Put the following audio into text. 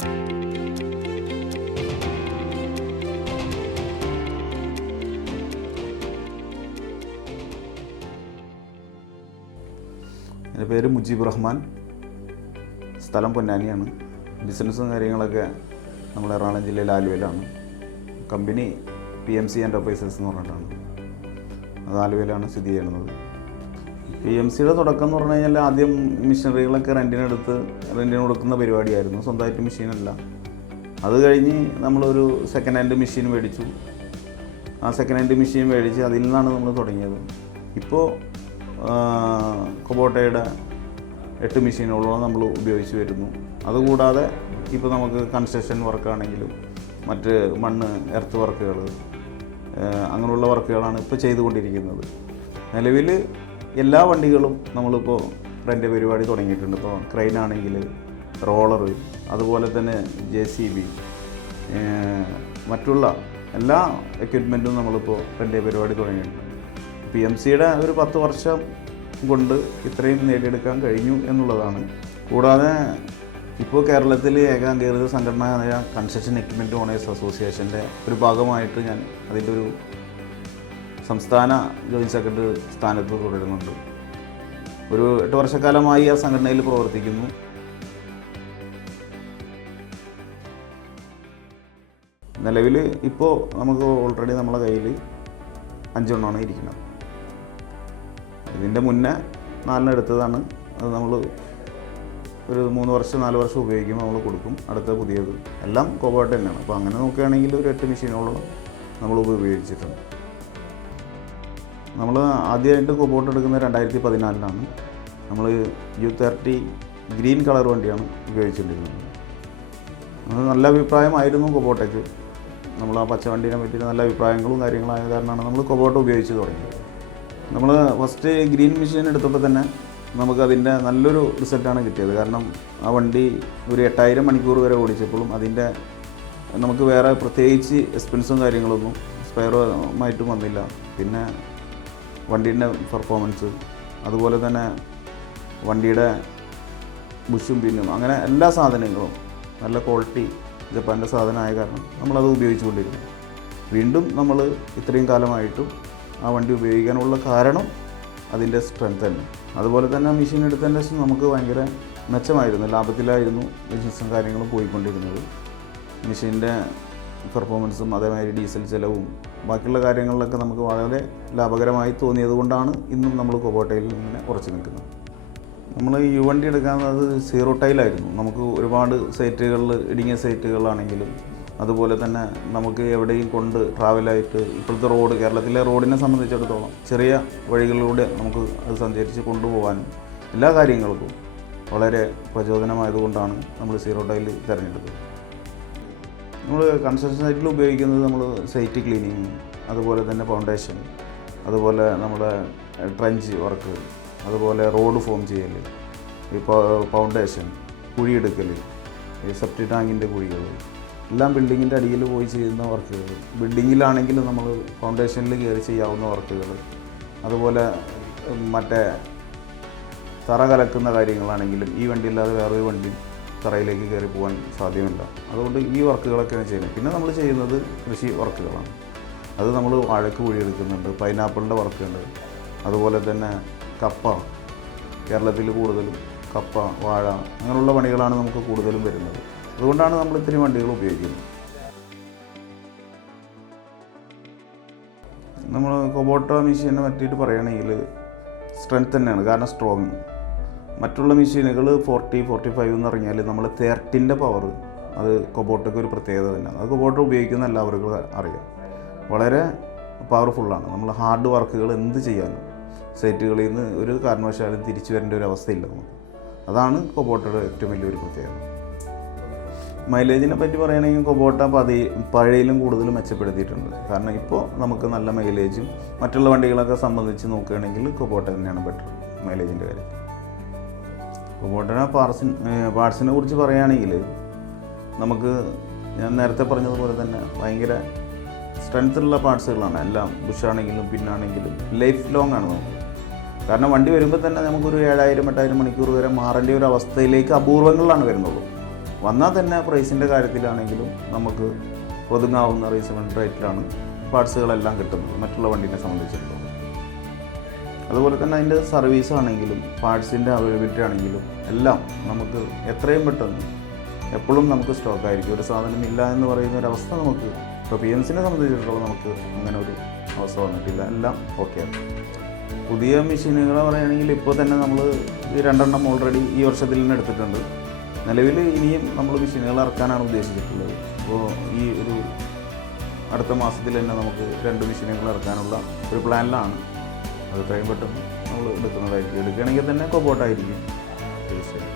എൻ്റെ പേര് മുജീബ് റഹ്മാൻ, സ്ഥലം പൊന്നാനിയാണ്. ബിസിനസ്സും കാര്യങ്ങളൊക്കെ നമ്മൾ എറണാകുളം ജില്ലയിൽ ആലുവയിലാണ്. കമ്പനി PMC എൻ്റർപ്രൈസസ് എന്ന് പറഞ്ഞിട്ടാണ്, അത് ആലുവയിലാണ് സ്ഥിതി ചെയ്യുന്നത്. PMCയുടെ തുടക്കം എന്ന് പറഞ്ഞു കഴിഞ്ഞാൽ ആദ്യം മെഷീനറികളൊക്കെ റെൻറ്റിന് കൊടുക്കുന്ന പരിപാടിയായിരുന്നു, സ്വന്തമായിട്ട് മെഷീനല്ല. അത് കഴിഞ്ഞ് നമ്മളൊരു സെക്കൻഡ് ഹാൻഡ് മെഷീൻ മേടിച്ചു. ആ സെക്കൻഡ് ഹാൻഡ് മെഷീൻ മേടിച്ച് അതിൽ നിന്നാണ് നമ്മൾ തുടങ്ങിയത്. ഇപ്പോൾ കൊബോട്ടയുടെ 8 മെഷീനുകളോളം നമ്മൾ ഉപയോഗിച്ച് വരുന്നു. അതുകൂടാതെ ഇപ്പോൾ നമുക്ക് കൺസ്ട്രക്ഷൻ വർക്കാണെങ്കിലും മറ്റ് മണ്ണ് എർത്ത് വർക്കുകൾ അങ്ങനെയുള്ള വർക്കുകളാണ് ഇപ്പോൾ ചെയ്തുകൊണ്ടിരിക്കുന്നത്. നിലവിൽ എല്ലാ വണ്ടികളും നമ്മളിപ്പോൾ റെൻ്റ് പരിപാടി തുടങ്ങിയിട്ടുണ്ട്. ഇപ്പോൾ ക്രെയിനാണെങ്കിൽ റോളർ, അതുപോലെ തന്നെ JCB, മറ്റുള്ള എല്ലാ എക്വിപ്മെൻറ്റും നമ്മളിപ്പോൾ റെൻ്റ് പരിപാടി തുടങ്ങിയിട്ടുണ്ട്. PMCയുടെ ഒരു 10 വർഷം കൊണ്ട് ഇത്രയും നേടിയെടുക്കാൻ കഴിഞ്ഞു എന്നുള്ളതാണ്. കൂടാതെ ഇപ്പോൾ കേരളത്തിൽ ഏകാംഗീകൃത സംഘടനയായ കൺസ്ട്രക്ഷൻ എക്വിപ്മെൻറ്റ് ഓണേഴ്സ് അസോസിയേഷൻ്റെ ഒരു ഭാഗമായിട്ട് ഞാൻ അതിൻ്റെ ഒരു സംസ്ഥാന ജോയിൻറ്റ് സെക്രട്ടറി സ്ഥാനത്ത് തുടരുന്നുണ്ട്. ഒരു 8 വർഷക്കാലമായി ആ സംഘടനയിൽ പ്രവർത്തിക്കുന്നു. നിലവിൽ ഇപ്പോൾ നമുക്ക് ഓൾറെഡി നമ്മളെ കയ്യിൽ 5 എണ്ണമാണ് ഇരിക്കുന്നത്. ഇതിൻ്റെ മുന്നേ 4 എടുത്തതാണ്. അത് നമ്മൾ ഒരു 3 വർഷം 4 വർഷം ഉപയോഗിക്കുമ്പോൾ നമ്മൾ കൊടുക്കും. അടുത്ത പുതിയത് എല്ലാം കൊബോട്ട തന്നെയാണ്. അപ്പോൾ അങ്ങനെ നോക്കുകയാണെങ്കിൽ ഒരു 8 മെഷീനോളം നമ്മൾ ഉപയോഗിച്ചിട്ടുണ്ട്. നമ്മൾ ആദ്യമായിട്ട് കൊബോട്ട എടുക്കുന്നത് 2014 നമ്മൾ U30 ഗ്രീൻ കളർ വണ്ടിയാണ് ഉപയോഗിച്ചുകൊണ്ടിരുന്നത്. അത് നല്ല അഭിപ്രായമായിരുന്നു കൊബോട്ടയ്ക്ക്. നമ്മൾ ആ പച്ച വണ്ടീനെ പറ്റി നല്ല അഭിപ്രായങ്ങളും കാര്യങ്ങളായ കാരണമാണ് നമ്മൾ കൊബോട്ട ഉപയോഗിച്ച് തുടങ്ങിയത്. നമ്മൾ ഫസ്റ്റ് ഗ്രീൻ മെഷീൻ എടുത്തപ്പോൾ തന്നെ നമുക്കതിൻ്റെ നല്ലൊരു റിസൾട്ടാണ് കിട്ടിയത്. കാരണം ആ വണ്ടി ഒരു 8000 മണിക്കൂർ വരെ ഓടിച്ചപ്പോഴും അതിൻ്റെ നമുക്ക് വേറെ പ്രത്യേകിച്ച് എക്സ്പെൻസും കാര്യങ്ങളൊന്നും സ്പെയറുമായിട്ടും വന്നില്ല. പിന്നെ വണ്ടീൻ്റെ പെർഫോമൻസ്, അതുപോലെ തന്നെ വണ്ടിയുടെ ബുഷും പിന്നും, അങ്ങനെ എല്ലാ സാധനങ്ങളും നല്ല ക്വാളിറ്റി ജപ്പാൻ്റെ സാധനമായ കാരണം നമ്മളത് ഉപയോഗിച്ചുകൊണ്ടിരുന്നു. വീണ്ടും നമ്മൾ ഇത്രയും കാലമായിട്ടും ആ വണ്ടി ഉപയോഗിക്കാനുള്ള കാരണം അതിൻ്റെ സ്ട്രെങ്ത് തന്നെ. അതുപോലെ തന്നെ മെഷീൻ എടുത്തതിൻ്റെ ശേഷം നമുക്ക് ഭയങ്കര മെച്ചമായിരുന്നു, ലാഭത്തിലായിരുന്നു ബിസിനസ്സും കാര്യങ്ങളും പോയിക്കൊണ്ടിരുന്നത്. മെഷീൻ്റെ പെർഫോമൻസും അതേമാതിരി ഡീസൽ ചിലവും ബാക്കിയുള്ള കാര്യങ്ങളിലൊക്കെ നമുക്ക് വളരെ ലാഭകരമായി തോന്നിയത് കൊണ്ടാണ് ഇന്നും നമ്മൾ കൊബോട്ടയിൽ ഇങ്ങനെ ഉറച്ചു നിൽക്കുന്നത്. നമ്മൾ ഈ വണ്ടി എടുക്കുന്നത് 0 ടൈലായിരുന്നു. നമുക്ക് ഒരുപാട് സൈറ്റുകളിൽ ഇടുങ്ങിയ സൈറ്റുകളാണെങ്കിലും അതുപോലെ തന്നെ നമുക്ക് എവിടെയും കൊണ്ട് ട്രാവലായിട്ട് ഇപ്പോഴത്തെ റോഡ്, കേരളത്തിലെ റോഡിനെ സംബന്ധിച്ചിടത്തോളം ചെറിയ വഴികളിലൂടെ നമുക്ക് അത് സഞ്ചരിച്ച് കൊണ്ടുപോകാനും എല്ലാ കാര്യങ്ങൾക്കും വളരെ പ്രചോദനമായതുകൊണ്ടാണ് നമ്മൾ 0 ടൈൽ തിരഞ്ഞെടുത്തത്. നമ്മൾ കൺസ്ട്രക്ഷൻ സൈറ്റിൽ ഉപയോഗിക്കുന്നത് നമ്മൾ സൈറ്റ് ക്ലീനിങ്, അതുപോലെ തന്നെ ഫൗണ്ടേഷൻ, അതുപോലെ നമ്മുടെ ട്രഞ്ച് വർക്ക്, അതുപോലെ റോഡ് ഫോം ചെയ്യൽ, ഇപ്പോൾ ഫൗണ്ടേഷൻ, കുഴിയെടുക്കൽ, ഈ സെപ്റ്റി ടാങ്കിൻ്റെ കുഴികൾ, എല്ലാം ബിൽഡിങ്ങിൻ്റെ അടിയിൽ പോയി ചെയ്യുന്ന വർക്കുകൾ. ബിൽഡിങ്ങിലാണെങ്കിലും നമ്മൾ ഫൗണ്ടേഷനിൽ കയറി ചെയ്യാവുന്ന വർക്കുകൾ, അതുപോലെ മറ്റേ തറ കലക്കുന്ന കാര്യങ്ങളാണെങ്കിലും ഈ വണ്ടിയില്ലാതെ വേറൊരു വണ്ടി തറയിലേക്ക് കയറി പോകാൻ സാധ്യമല്ല. അതുകൊണ്ട് ഈ വർക്കുകളൊക്കെയാണ് ചെയ്യുന്നത്. പിന്നെ നമ്മൾ ചെയ്യുന്നത് കൃഷി വർക്കുകളാണ്. അത് നമ്മൾ വാഴക്ക് കുഴിയെടുക്കുന്നുണ്ട്, പൈനാപ്പിളിൻ്റെ വർക്കുണ്ട്, അതുപോലെ തന്നെ കപ്പ, കേരളത്തിൽ കൂടുതലും കപ്പ, വാഴ, അങ്ങനെയുള്ള പണികളാണ് നമുക്ക് കൂടുതലും വരുന്നത്. അതുകൊണ്ടാണ് നമ്മൾ ഇത്രയും വണ്ടികൾ ഉപയോഗിക്കുന്നത്. നമ്മൾ കൊബോട്ട മെഷീനെ പറ്റിയിട്ട് പറയുകയാണെങ്കിൽ സ്ട്രെങ്ത് തന്നെയാണ്. കാരണം സ്ട്രോങ്. മറ്റുള്ള മെഷീനുകൾ 40-45 എന്ന് പറഞ്ഞാൽ നമ്മൾ 30ൻ്റെ പവർ, അത് കൊബോട്ടയ്ക്ക് ഒരു പ്രത്യേകത തന്നെയാണ്. അത് കൊബോട്ട ഉപയോഗിക്കുന്ന എല്ലാവർക്കും അറിയാം. വളരെ പവർഫുള്ളാണ്. നമ്മൾ ഹാർഡ് വർക്കുകൾ എന്ത് ചെയ്യാനും സൈറ്റുകളിൽ നിന്ന് ഒരു കാരണവശാലും തിരിച്ചു വരേണ്ട ഒരു അവസ്ഥയില്ല നമുക്ക്. അതാണ് കൊബോട്ടയുടെ ഏറ്റവും വലിയൊരു പ്രത്യേകത. മൈലേജിനെ പറ്റി പറയുകയാണെങ്കിൽ കൊബോട്ട പഴയതിലും കൂടുതൽ മെച്ചപ്പെടുത്തിയിട്ടുണ്ട്. കാരണം ഇപ്പോൾ നമുക്ക് നല്ല മൈലേജും മറ്റുള്ള വണ്ടികളൊക്കെ സംബന്ധിച്ച് നോക്കുകയാണെങ്കിൽ കൊബോട്ട തന്നെയാണ് ബെറ്റർ മൈലേജിൻ്റെ കാര്യത്തിൽ. കൊബോട്ടയുടെ പാർട്സിനെ കുറിച്ച് പറയുകയാണെങ്കിൽ നമുക്ക് ഞാൻ നേരത്തെ പറഞ്ഞതുപോലെ തന്നെ ഭയങ്കര സ്ട്രെങ്ത്തുള്ള പാർട്സുകളാണ് എല്ലാം. ബുഷാണെങ്കിലും പിന്നാണെങ്കിലും ലൈഫ് ലോങ് ആണ് നമുക്ക്. കാരണം വണ്ടി വരുമ്പോൾ തന്നെ നമുക്കൊരു 7000-8000 മണിക്കൂർ വരെ മാറേണ്ട ഒരു അവസ്ഥയിലേക്ക് അപൂർവങ്ങളിലാണ് വരുന്നുള്ളൂ. വന്നാൽ തന്നെ പ്രൈസിൻ്റെ കാര്യത്തിലാണെങ്കിലും നമുക്ക് ഒതുങ്ങാവുന്ന റീസണബിൾ റേറ്റിലാണ് പാർട്സുകളെല്ലാം കിട്ടുന്നത് മറ്റുള്ള വണ്ടീനെ സംബന്ധിച്ചിടത്തോളം. അതുപോലെ തന്നെ അതിൻ്റെ സർവീസ് ആണെങ്കിലും പാർട്സിൻ്റെ അവൈലബിലിറ്റി ആണെങ്കിലും എല്ലാം നമുക്ക് എത്രയും പെട്ടെന്ന് എപ്പോഴും നമുക്ക് സ്റ്റോക്ക് ആയിരിക്കും. ഒരു സാധനം ഇല്ല എന്ന് പറയുന്ന ഒരവസ്ഥ നമുക്ക് ഇപ്പോൾ PMസിനെ സംബന്ധിച്ചിടത്തോളം നമുക്ക് അങ്ങനെ ഒരു അവസ്ഥ വന്നിട്ടില്ല. എല്ലാം ഓക്കെയാണ്. പുതിയ മെഷീനുകളെ പറയുകയാണെങ്കിൽ ഇപ്പോൾ തന്നെ നമ്മൾ ഈ 2 എണ്ണം ഓൾറെഡി ഈ വർഷത്തിൽ തന്നെ എടുത്തിട്ടുണ്ട്. നിലവിൽ ഇനിയും നമ്മൾ മെഷീനുകൾ ഇറക്കാനാണ് ഉദ്ദേശിച്ചിട്ടുള്ളത്. അപ്പോൾ ഈ ഒരു അടുത്ത മാസത്തിൽ തന്നെ നമുക്ക് 2 മെഷീനുകൾ ഇറക്കാനുള്ള ഒരു പ്ലാനിലാണ്. അത് എത്രയും പെട്ടെന്ന് നമ്മൾ എടുക്കുന്നതായിരിക്കും. എടുക്കുകയാണെങ്കിൽ തന്നെ കൊബോട്ടായിരിക്കും തീർച്ചയായും.